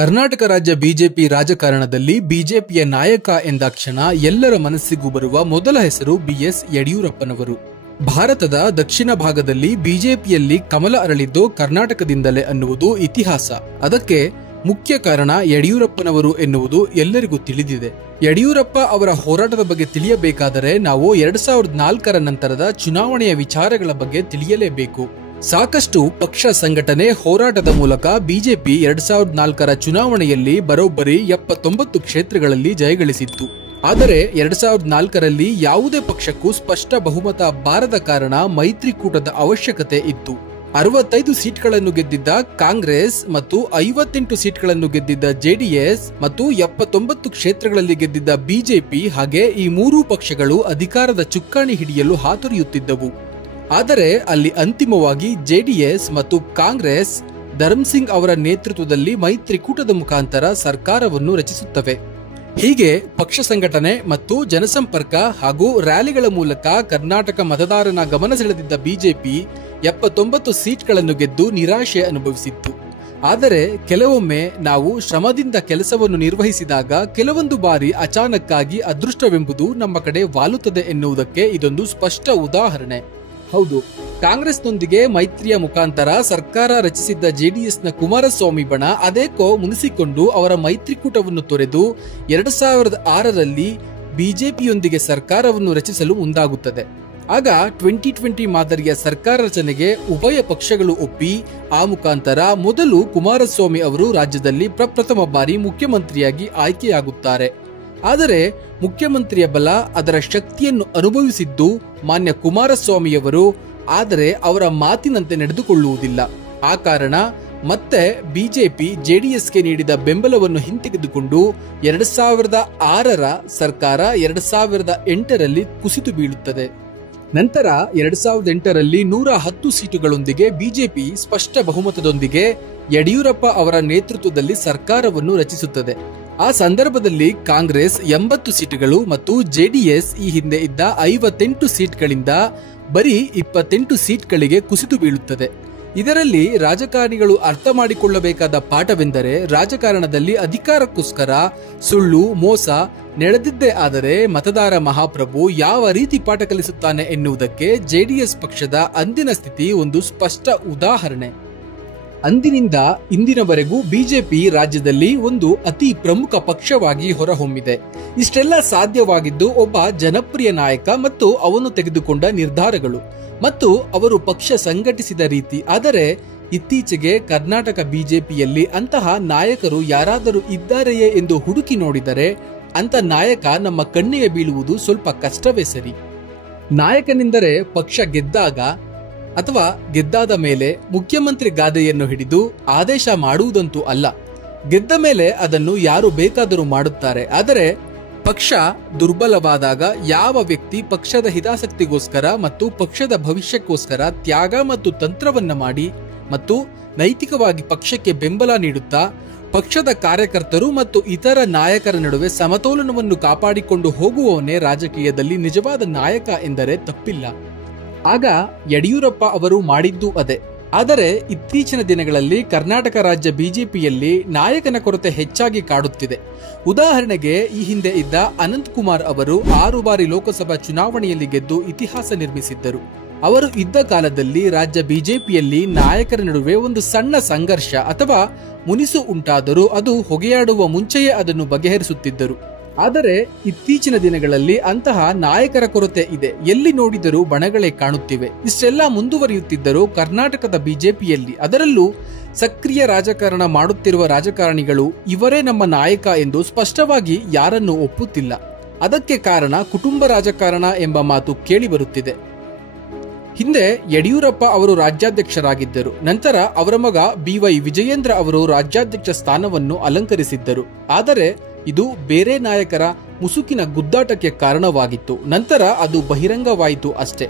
ಕರ್ನಾಟಕ ರಾಜ್ಯ ಬಿಜೆಪಿ ರಾಜಕಾರಣದಲ್ಲಿ ಬಿಜೆಪಿಯ ನಾಯಕ ಎಂದಾಕ್ಷಣ ಎಲ್ಲರ ಮನಸ್ಸಿಗೂ ಬರುವ ಮೊದಲ ಹೆಸರು ಬಿಎಸ್ ಯಡಿಯೂರಪ್ಪನವರು. ಭಾರತದ ದಕ್ಷಿಣ ಭಾಗದಲ್ಲಿ ಬಿಜೆಪಿಯಲ್ಲಿ ಕಮಲ ಅರಳಿದ್ದು ಕರ್ನಾಟಕದಿಂದಲೇ ಅನ್ನುವುದು ಇತಿಹಾಸ. ಅದಕ್ಕೆ ಮುಖ್ಯ ಕಾರಣ ಯಡಿಯೂರಪ್ಪನವರು ಎನ್ನುವುದು ಎಲ್ಲರಿಗೂ ತಿಳಿದಿದೆ. ಯಡಿಯೂರಪ್ಪ ಅವರ ಹೋರಾಟದ ಬಗ್ಗೆ ತಿಳಿಯಬೇಕಾದರೆ ನಾವು 2004ರ ನಂತರದ ಚುನಾವಣೆಯ ವಿಚಾರಗಳ ಬಗ್ಗೆ ತಿಳಿಯಲೇಬೇಕು. ಸಾಕಷ್ಟು ಪಕ್ಷ ಸಂಘಟನೆ ಹೋರಾಟದ ಮೂಲಕ ಬಿಜೆಪಿ 2004ರ ಚುನಾವಣೆಯಲ್ಲಿ ಬರೋಬ್ಬರಿ 79 ಕ್ಷೇತ್ರಗಳಲ್ಲಿ ಜಯಗಳಿಸಿತ್ತು. ಆದರೆ 2004ರಲ್ಲಿ ಯಾವುದೇ ಪಕ್ಷಕ್ಕೂ ಸ್ಪಷ್ಟ ಬಹುಮತ ಬಾರದ ಕಾರಣ ಮೈತ್ರಿಕೂಟದ ಅವಶ್ಯಕತೆ ಇತ್ತು. 65 ಸೀಟ್ಗಳನ್ನು ಗೆದ್ದಿದ್ದ ಕಾಂಗ್ರೆಸ್ ಮತ್ತು 58 ಸೀಟ್ಗಳನ್ನು ಗೆದ್ದಿದ್ದ ಜೆಡಿಎಸ್ ಮತ್ತು 79 ಕ್ಷೇತ್ರಗಳಲ್ಲಿ ಗೆದ್ದಿದ್ದ ಬಿಜೆಪಿ, ಹಾಗೆ ಈ ಮೂರೂ ಪಕ್ಷಗಳು ಅಧಿಕಾರದ ಚುಕ್ಕಾಣಿ ಹಿಡಿಯಲು ಹಾತೊರೆಯುತ್ತಿದ್ದವು. ಆದರೆ ಅಲ್ಲಿ ಅಂತಿಮವಾಗಿ ಜೆಡಿಎಸ್ ಮತ್ತು ಕಾಂಗ್ರೆಸ್ ಧರ್ಮಸಿಂಗ್ ಅವರ ನೇತೃತ್ವದಲ್ಲಿ ಮೈತ್ರಿಕೂಟದ ಮುಖಾಂತರ ಸರ್ಕಾರವನ್ನು ರಚಿಸುತ್ತವೆ. ಹೀಗೆ ಪಕ್ಷ ಸಂಘಟನೆ ಮತ್ತು ಜನಸಂಪರ್ಕ ಹಾಗೂ ರ್ಯಾಲಿಗಳ ಮೂಲಕ ಕರ್ನಾಟಕ ಮತದಾರನ ಗಮನ ಸೆಳೆದಿದ್ದ ಬಿಜೆಪಿ 79 ಸೀಟ್ಗಳನ್ನು ಗೆದ್ದು ನಿರಾಶೆ ಅನುಭವಿಸಿತ್ತು. ಆದರೆ ಕೆಲವೊಮ್ಮೆ ನಾವು ಶ್ರಮದಿಂದ ಕೆಲಸವನ್ನು ನಿರ್ವಹಿಸಿದಾಗ ಕೆಲವೊಂದು ಬಾರಿ ಅಚಾನಕ್ಕಾಗಿ ಅದೃಷ್ಟವೆಂಬುದು ನಮ್ಮ ಕಡೆ ವಾಲುತ್ತದೆ ಎನ್ನುವುದಕ್ಕೆ ಇದೊಂದು ಸ್ಪಷ್ಟ ಉದಾಹರಣೆ. ಹೌದು, ಕಾಂಗ್ರೆಸ್ನೊಂದಿಗೆ ಮೈತ್ರಿಯ ಮುಖಾಂತರ ಸರ್ಕಾರ ರಚಿಸಿದ್ದ ಜೆಡಿಎಸ್ನ ಕುಮಾರಸ್ವಾಮಿ ಬಣ ಅದೇಕೋ ಮುನಿಸಿಕೊಂಡು ಅವರ ಮೈತ್ರಿಕೂಟವನ್ನು ತೊರೆದು 2006ರಲ್ಲಿ ಬಿಜೆಪಿಯೊಂದಿಗೆ ಸರ್ಕಾರವನ್ನು ರಚಿಸಲು ಮುಂದಾಗುತ್ತದೆ. ಆಗ 2020 ಮಾದರಿಯ ಸರ್ಕಾರ ರಚನೆಗೆ ಉಭಯ ಪಕ್ಷಗಳು ಒಪ್ಪಿ ಆ ಮುಖಾಂತರ ಮೊದಲು ಕುಮಾರಸ್ವಾಮಿ ಅವರು ರಾಜ್ಯದಲ್ಲಿ ಪ್ರಪ್ರಥಮ ಬಾರಿ ಮುಖ್ಯಮಂತ್ರಿಯಾಗಿ ಆಯ್ಕೆಯಾಗುತ್ತಾರೆ. ಆದರೆ ಮುಖ್ಯಮಂತ್ರಿಯ ಬಲ, ಅದರ ಶಕ್ತಿಯನ್ನು ಅನುಭವಿಸಿದ್ದು ಮಾನ್ಯ ಕುಮಾರಸ್ವಾಮಿಯವರು. ಆದರೆ ಅವರ ಮಾತಿನಂತೆ ನಡೆದುಕೊಳ್ಳುವುದಿಲ್ಲ. ಆ ಕಾರಣ ಮತ್ತೆ ಬಿಜೆಪಿ ಜೆಡಿಎಸ್ಗೆ ನೀಡಿದ ಬೆಂಬಲವನ್ನು ಹಿಂತೆಗೆದುಕೊಂಡು 2006ರ ಸರ್ಕಾರ 2008ರಲ್ಲಿ ಕುಸಿದು ಬೀಳುತ್ತದೆ. ನಂತರ 2008ರಲ್ಲಿ 110 ಸೀಟುಗಳೊಂದಿಗೆ ಬಿಜೆಪಿ ಸ್ಪಷ್ಟ ಬಹುಮತದೊಂದಿಗೆ ಯಡಿಯೂರಪ್ಪ ಅವರ ನೇತೃತ್ವದಲ್ಲಿ ಸರ್ಕಾರವನ್ನು ರಚಿಸುತ್ತದೆ. ಆ ಸಂದರ್ಭದಲ್ಲಿ ಕಾಂಗ್ರೆಸ್ 80 ಸೀಟುಗಳು ಮತ್ತು ಜೆಡಿಎಸ್ ಈ ಹಿಂದೆ ಇದ್ದ 58 ಸೀಟ್ಗಳಿಂದ ಬರೀ 28 ಸೀಟ್ಗಳಿಗೆ ಕುಸಿದು ಬೀಳುತ್ತದೆ. ಇದರಲ್ಲಿ ರಾಜಕಾರಣಿಗಳು ಅರ್ಥ ಮಾಡಿಕೊಳ್ಳಬೇಕಾದ ಪಾಠವೆಂದರೆ, ರಾಜಕಾರಣದಲ್ಲಿ ಅಧಿಕಾರಕ್ಕೋಸ್ಕರ ಸುಳ್ಳು, ಮೋಸ ನಡೆದಿದ್ದೇ ಆದರೆ ಮತದಾರ ಮಹಾಪ್ರಭು ಯಾವ ರೀತಿ ಪಾಠ ಕಲಿಸುತ್ತಾನೆ ಎನ್ನುವುದಕ್ಕೆ ಜೆಡಿಎಸ್ ಪಕ್ಷದ ಅಂದಿನ ಸ್ಥಿತಿ ಒಂದು ಸ್ಪಷ್ಟ ಉದಾಹರಣೆ. ಅಂದಿನಿಂದ ಇಂದಿನವರೆಗೂ ಬಿಜೆಪಿ ರಾಜ್ಯದಲ್ಲಿ ಒಂದು ಅತಿ ಪ್ರಮುಖ ಪಕ್ಷವಾಗಿ ಹೊರಹೊಮ್ಮಿದೆ. ಇಷ್ಟೆಲ್ಲ ಸಾಧ್ಯವಾಗಿದ್ದು ಒಬ್ಬ ಜನಪ್ರಿಯ ನಾಯಕ ಮತ್ತು ಅವನು ತೆಗೆದುಕೊಂಡ ನಿರ್ಧಾರಗಳು ಮತ್ತು ಅವರು ಪಕ್ಷ ಸಂಘಟಿಸಿದ ರೀತಿ. ಆದರೆ ಇತ್ತೀಚೆಗೆ ಕರ್ನಾಟಕ ಬಿಜೆಪಿಯಲ್ಲಿ ಅಂತಹ ನಾಯಕರು ಯಾರಾದರೂ ಇದ್ದಾರೆಯೇ ಎಂದು ಹುಡುಕಿ ನೋಡಿದರೆ ಅಂತ ನಾಯಕ ನಮ್ಮ ಕಣ್ಣಿಗೆ ಬೀಳುವುದು ಸ್ವಲ್ಪ ಕಷ್ಟವೇ ಸರಿ. ನಾಯಕನೆಂದರೆ ಪಕ್ಷ ಗೆದ್ದಾಗ ಅಥವಾ ಗೆದ್ದಾದ ಮೇಲೆ ಮುಖ್ಯಮಂತ್ರಿ ಗಾದೆಯನ್ನು ಹಿಡಿದು ಆದೇಶ ಮಾಡುವುದಂತೂ ಅಲ್ಲ. ಗೆದ್ದ ಮೇಲೆ ಅದನ್ನು ಯಾರು ಬೇಕಾದರೂ ಮಾಡುತ್ತಾರೆ. ಆದರೆ ಪಕ್ಷ ದುರ್ಬಲವಾದಾಗ ಯಾವ ವ್ಯಕ್ತಿ ಪಕ್ಷದ ಹಿತಾಸಕ್ತಿಗೋಸ್ಕರ ಮತ್ತು ಪಕ್ಷದ ಭವಿಷ್ಯಕ್ಕೋಸ್ಕರ ತ್ಯಾಗ ಮತ್ತು ತಂತ್ರವನ್ನ ಮಾಡಿ ಮತ್ತು ನೈತಿಕವಾಗಿ ಪಕ್ಷಕ್ಕೆ ಬೆಂಬಲ ನೀಡುತ್ತಾ ಪಕ್ಷದ ಕಾರ್ಯಕರ್ತರು ಮತ್ತು ಇತರ ನಾಯಕರ ನಡುವೆ ಸಮತೋಲನವನ್ನು ಕಾಪಾಡಿಕೊಂಡು ಹೋಗುವವನೇ ರಾಜಕೀಯದಲ್ಲಿ ನಿಜವಾದ ನಾಯಕ ಎಂದರೆ ತಪ್ಪಿಲ್ಲ. ಆಗ ಯಡಿಯೂರಪ್ಪ ಅವರು ಮಾಡಿದ್ದು ಅದೇ. ಆದರೆ ಇತ್ತೀಚಿನ ದಿನಗಳಲ್ಲಿ ಕರ್ನಾಟಕ ರಾಜ್ಯ ಬಿಜೆಪಿಯಲ್ಲಿ ನಾಯಕನ ಕೊರತೆ ಹೆಚ್ಚಾಗಿ ಕಾಡುತ್ತಿದೆ. ಉದಾಹರಣೆಗೆ ಈ ಹಿಂದೆ ಇದ್ದ ಅನಂತ್ ಕುಮಾರ್ ಅವರು 6 ಬಾರಿ ಲೋಕಸಭಾ ಚುನಾವಣೆಯಲ್ಲಿ ಗೆದ್ದು ಇತಿಹಾಸ ನಿರ್ಮಿಸಿದ್ದರು. ಅವರು ಇದ್ದ ಕಾಲದಲ್ಲಿ ರಾಜ್ಯ ಬಿಜೆಪಿಯಲ್ಲಿ ನಾಯಕರ ನಡುವೆ ಒಂದು ಸಣ್ಣ ಸಂಘರ್ಷ ಅಥವಾ ಮುನಿಸು ಉಂಟಾದರೂ ಅದು ಹೊಗೆಯಾಡುವ ಮುಂಚೆಯೇ ಅದನ್ನು ಬಗೆಹರಿಸುತ್ತಿದ್ದರು. ಆದರೆ ಇತ್ತೀಚಿನ ದಿನಗಳಲ್ಲಿ ಅಂತಹ ನಾಯಕರ ಕೊರತೆ ಇದೆ. ಎಲ್ಲಿ ನೋಡಿದರೂ ಬಣಗಳೇ ಕಾಣುತ್ತಿವೆ. ಇಷ್ಟೆಲ್ಲ ಮುಂದುವರಿಯುತ್ತಿದ್ದರೂ ಕರ್ನಾಟಕದ ಬಿಜೆಪಿಯಲ್ಲಿ, ಅದರಲ್ಲೂ ಸಕ್ರಿಯ ರಾಜಕಾರಣ ಮಾಡುತ್ತಿರುವ ರಾಜಕಾರಣಿಗಳು ಇವರೇ ನಮ್ಮ ನಾಯಕ ಎಂದು ಸ್ಪಷ್ಟವಾಗಿ ಯಾರನ್ನೂ ಒಪ್ಪುತ್ತಿಲ್ಲ. ಅದಕ್ಕೆ ಕಾರಣ ಕುಟುಂಬ ರಾಜಕಾರಣ ಎಂಬ ಮಾತು ಕೇಳಿಬರುತ್ತಿದೆ. ಹಿಂದೆ ಯಡಿಯೂರಪ್ಪ ಅವರು ರಾಜ್ಯಾಧ್ಯಕ್ಷರಾಗಿದ್ದರು. ನಂತರ ಅವರ ಮಗ BY ವಿಜಯೇಂದ್ರ ಅವರು ರಾಜ್ಯಾಧ್ಯಕ್ಷ ಸ್ಥಾನವನ್ನು ಅಲಂಕರಿಸಿದ್ದರು. ಆದರೆ ಇದು ಬೇರೆ ನಾಯಕರ ಮುಸುಕಿನ ಗುದ್ದಾಟಕ್ಕೆ ಕಾರಣವಾಗಿತ್ತು. ನಂತರ ಅದು ಬಹಿರಂಗವಾಯಿತು ಅಷ್ಟೇ.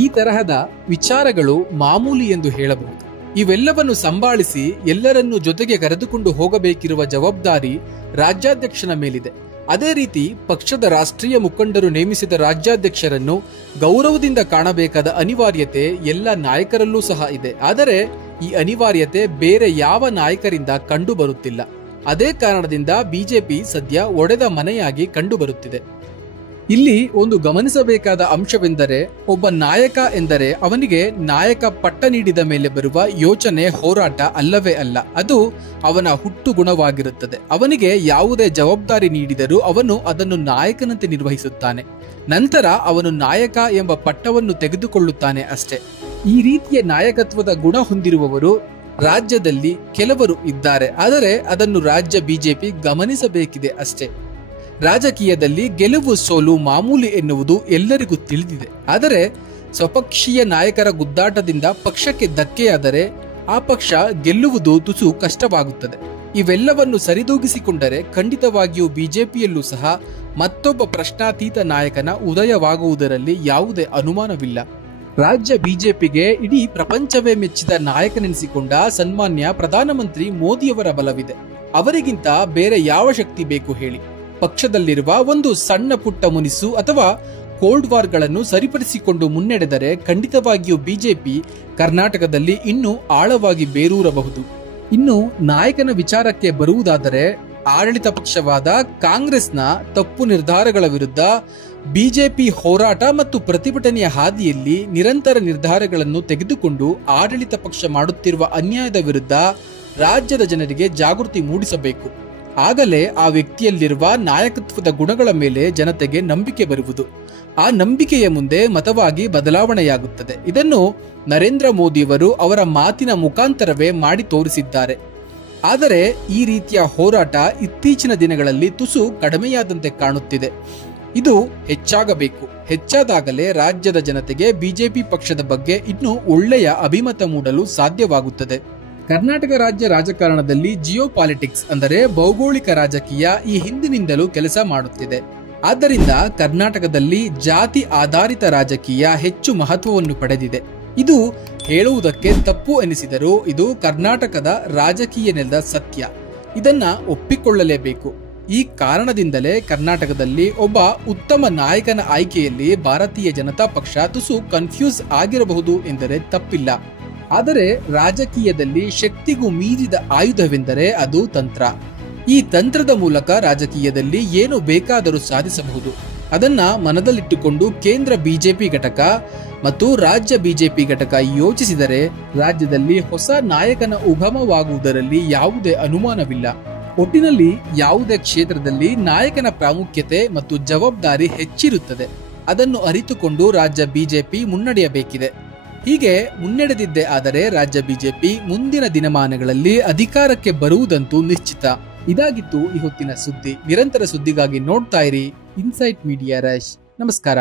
ಈ ತರಹದ ವಿಚಾರಗಳು ಮಾಮೂಲಿ ಎಂದು ಹೇಳಬಹುದು. ಇವೆಲ್ಲವನ್ನು ಸಂಭಾಳಿಸಿ ಎಲ್ಲರನ್ನೂ ಜೊತೆಗೆ ಕರೆದುಕೊಂಡು ಹೋಗಬೇಕಿರುವ ಜವಾಬ್ದಾರಿ ರಾಜ್ಯಾಧ್ಯಕ್ಷನ ಮೇಲಿದೆ. ಅದೇ ರೀತಿ ಪಕ್ಷದ ರಾಷ್ಟ್ರೀಯ ಮುಖಂಡರು ನೇಮಿಸಿದ ರಾಜ್ಯಾಧ್ಯಕ್ಷರನ್ನು ಗೌರವದಿಂದ ಕಾಣಬೇಕಾದ ಅನಿವಾರ್ಯತೆ ಎಲ್ಲ ನಾಯಕರಲ್ಲೂ ಸಹ ಇದೆ. ಆದರೆ ಈ ಅನಿವಾರ್ಯತೆ ಬೇರೆ ಯಾವ ನಾಯಕರಿಂದ ಕಂಡು ಬರುತ್ತಿಲ್ಲ. ಅದೇ ಕಾರಣದಿಂದ ಬಿಜೆಪಿ ಸದ್ಯ ಒಡೆದ ಮನೆಯಾಗಿ ಕಂಡುಬರುತ್ತಿದೆ. ಇಲ್ಲಿ ಒಂದು ಗಮನಿಸಬೇಕಾದ ಅಂಶವೆಂದರೆ, ಒಬ್ಬ ನಾಯಕ ಎಂದರೆ ಅವನಿಗೆ ನಾಯಕ ಪಟ್ಟ ನೀಡಿದ ಮೇಲೆ ಬರುವ ಯೋಚನೆ ಹೋರಾಟ ಅಲ್ಲವೇ ಅಲ್ಲ, ಅದು ಅವನ ಹುಟ್ಟು ಗುಣವಾಗಿರುತ್ತದೆ. ಅವನಿಗೆ ಯಾವುದೇ ಜವಾಬ್ದಾರಿ ನೀಡಿದರೂ ಅವನು ಅದನ್ನು ನಾಯಕನಂತೆ ನಿರ್ವಹಿಸುತ್ತಾನೆ. ನಂತರ ಅವನು ನಾಯಕ ಎಂಬ ಪಟ್ಟವನ್ನು ತೆಗೆದುಕೊಳ್ಳುತ್ತಾನೆ ಅಷ್ಟೇ. ಈ ರೀತಿಯ ನಾಯಕತ್ವದ ಗುಣ ಹೊಂದಿರುವವರು ರಾಜ್ಯದಲ್ಲಿ ಕೆಲವರು ಇದ್ದಾರೆ. ಆದರೆ ಅದನ್ನು ರಾಜ್ಯ ಬಿಜೆಪಿ ಗಮನಿಸಬೇಕಿದೆ ಅಷ್ಟೇ. ರಾಜಕೀಯದಲ್ಲಿ ಗೆಲುವು ಸೋಲು ಮಾಮೂಲಿ ಎನ್ನುವುದು ಎಲ್ಲರಿಗೂ ತಿಳಿದಿದೆ. ಆದರೆ ಸ್ವಪಕ್ಷೀಯ ನಾಯಕರ ಗುದ್ದಾಟದಿಂದ ಪಕ್ಷಕ್ಕೆ ಧಕ್ಕೆಯಾದರೆ ಆ ಪಕ್ಷ ಗೆಲ್ಲುವುದು ತುಸು ಕಷ್ಟವಾಗುತ್ತದೆ. ಇವೆಲ್ಲವನ್ನು ಸರಿದೂಗಿಸಿಕೊಂಡರೆ ಖಂಡಿತವಾಗಿಯೂ ಬಿಜೆಪಿಯಲ್ಲೂ ಸಹ ಮತ್ತೊಬ್ಬ ಪ್ರಶ್ನಾತೀತ ನಾಯಕನ ಉದಯವಾಗುವುದರಲ್ಲಿ ಯಾವುದೇ ಅನುಮಾನವಿಲ್ಲ. ರಾಜ್ಯ ಬಿಜೆಪಿಗೆ ಇಡೀ ಪ್ರಪಂಚವೇ ಮೆಚ್ಚಿದ ನಾಯಕನೆನಿಸಿಕೊಂಡ ಸನ್ಮಾನ್ಯ ಪ್ರಧಾನಮಂತ್ರಿ ಮೋದಿಯವರ ಬಲವಿದೆ. ಅವರಿಗಿಂತ ಬೇರೆ ಯಾವ ಶಕ್ತಿ ಬೇಕು ಹೇಳಿ? ಪಕ್ಷದಲ್ಲಿರುವ ಒಂದು ಸಣ್ಣ ಪುಟ್ಟ ಮುನಿಸು ಅಥವಾ ಕೋಲ್ಡ್ ವಾರ್ಗಳನ್ನು ಸರಿಪಡಿಸಿಕೊಂಡು ಮುನ್ನಡೆದರೆ ಖಂಡಿತವಾಗಿಯೂ ಬಿಜೆಪಿ ಕರ್ನಾಟಕದಲ್ಲಿ ಇನ್ನೂ ಆಳವಾಗಿ ಬೇರೂರಬಹುದು. ಇನ್ನು ನಾಯಕನ ವಿಚಾರಕ್ಕೆ ಬರುವುದಾದರೆ, ಆಡಳಿತ ಪಕ್ಷವಾದ ಕಾಂಗ್ರೆಸ್ನ ತಪ್ಪು ನಿರ್ಧಾರಗಳ ವಿರುದ್ಧ ಬಿಜೆಪಿ ಹೋರಾಟ ಮತ್ತು ಪ್ರತಿಭಟನೆಯ ಹಾದಿಯಲ್ಲಿ ನಿರಂತರ ನಿರ್ಧಾರಗಳನ್ನು ತೆಗೆದುಕೊಂಡು ಆಡಳಿತ ಪಕ್ಷ ಮಾಡುತ್ತಿರುವ ಅನ್ಯಾಯದ ವಿರುದ್ಧ ರಾಜ್ಯದ ಜನರಿಗೆ ಜಾಗೃತಿ ಮೂಡಿಸಬೇಕು. ಆಗಲೇ ಆ ವ್ಯಕ್ತಿಯಲ್ಲಿರುವ ನಾಯಕತ್ವದ ಗುಣಗಳ ಮೇಲೆ ಜನತೆಗೆ ನಂಬಿಕೆ ಬರುವುದು. ಆ ನಂಬಿಕೆಯ ಮುಂದೆ ಮತವಾಗಿ ಬದಲಾವಣೆಯಾಗುತ್ತದೆ. ಇದನ್ನು ನರೇಂದ್ರ ಮೋದಿಯವರು ಅವರ ಮಾತಿನ ಮುಖಾಂತರವೇ ಮಾಡಿ ತೋರಿಸಿದ್ದಾರೆ. ಆದರೆ ಈ ರೀತಿಯ ಹೋರಾಟ ಇತ್ತೀಚಿನ ದಿನಗಳಲ್ಲಿ ತುಸು ಕಡಿಮೆಯಾದಂತೆ ಕಾಣುತ್ತಿದೆ. ಇದು ಹೆಚ್ಚಾಗಬೇಕು. ಹೆಚ್ಚಾದಾಗಲೇ ರಾಜ್ಯದ ಜನತೆಗೆ ಬಿಜೆಪಿ ಪಕ್ಷದ ಬಗ್ಗೆ ಇನ್ನೂ ಒಳ್ಳೆಯ ಅಭಿಮತ ಮೂಡಲು ಸಾಧ್ಯವಾಗುತ್ತದೆ. ಕರ್ನಾಟಕ ರಾಜ್ಯ ರಾಜಕಾರಣದಲ್ಲಿ ಜಿಯೋ ಪಾಲಿಟಿಕ್ಸ್ ಅಂದರೆ ಭೌಗೋಳಿಕ ರಾಜಕೀಯ ಈ ಹಿಂದಿನಿಂದಲೂ ಕೆಲಸ ಮಾಡುತ್ತಿದೆ. ಆದ್ದರಿಂದ ಕರ್ನಾಟಕದಲ್ಲಿ ಜಾತಿ ಆಧಾರಿತ ರಾಜಕೀಯ ಹೆಚ್ಚು ಮಹತ್ವವನ್ನು ಪಡೆದಿದೆ. ಇದು ಹೇಳುವುದಕ್ಕೆ ತಪ್ಪು ಎನಿಸಿದರೂ ಇದು ಕರ್ನಾಟಕದ ರಾಜಕೀಯ ನೆಲದ ಸತ್ಯ. ಇದನ್ನ ಒಪ್ಪಿಕೊಳ್ಳಲೇಬೇಕು. ಈ ಕಾರಣದಿಂದಲೇ ಕರ್ನಾಟಕದಲ್ಲಿ ಒಬ್ಬ ಉತ್ತಮ ನಾಯಕನ ಆಯ್ಕೆಯಲ್ಲಿ ಭಾರತೀಯ ಜನತಾ ಪಕ್ಷ ತುಸು ಕನ್ಫ್ಯೂಸ್ ಆಗಿರಬಹುದು ಎಂದರೆ ತಪ್ಪಿಲ್ಲ. ಆದರೆ ರಾಜಕೀಯದಲ್ಲಿ ಶಕ್ತಿಗೂ ಮೀರಿದ ಆಯುಧವೆಂದರೆ ಅದು ತಂತ್ರ. ಈ ತಂತ್ರದ ಮೂಲಕ ರಾಜಕೀಯದಲ್ಲಿ ಏನು ಬೇಕಾದರೂ ಸಾಧಿಸಬಹುದು. ಅದನ್ನ ಮನದಲ್ಲಿಟ್ಟುಕೊಂಡು ಕೇಂದ್ರ ಬಿಜೆಪಿ ಘಟಕ ಮತ್ತು ರಾಜ್ಯ ಬಿಜೆಪಿ ಘಟಕ ಯೋಚಿಸಿದರೆ ರಾಜ್ಯದಲ್ಲಿ ಹೊಸ ನಾಯಕನ ಉಗಮವಾಗುವುದರಲ್ಲಿ ಯಾವುದೇ ಅನುಮಾನವಿಲ್ಲ. ಒಟ್ಟಿನಲ್ಲಿ ಯಾವುದೇ ಕ್ಷೇತ್ರದಲ್ಲಿ ನಾಯಕನ ಪ್ರಾಮುಖ್ಯತೆ ಮತ್ತು ಜವಾಬ್ದಾರಿ ಹೆಚ್ಚಿರುತ್ತದೆ. ಅದನ್ನು ಅರಿತುಕೊಂಡು ರಾಜ್ಯ ಬಿಜೆಪಿ ಮುನ್ನಡೆಯಬೇಕಿದೆ. ಹೀಗೆ ಮುನ್ನಡೆದಿದ್ದೇ ಆದರೆ ರಾಜ್ಯ ಬಿಜೆಪಿ ಮುಂದಿನ ದಿನಮಾನಗಳಲ್ಲಿ ಅಧಿಕಾರಕ್ಕೆ ಬರುವುದಂತೂ ನಿಶ್ಚಿತ. ಇದಾಗಿತ್ತು ಈ ಹೊತ್ತಿನ ಸುದ್ದಿ. ನಿರಂತರ ಸುದ್ದಿಗಾಗಿ ನೋಡ್ತಾ ಇರಿ ಇನ್ಸೈಟ್ ಮೀಡಿಯಾ ರಶ್. ನಮಸ್ಕಾರ.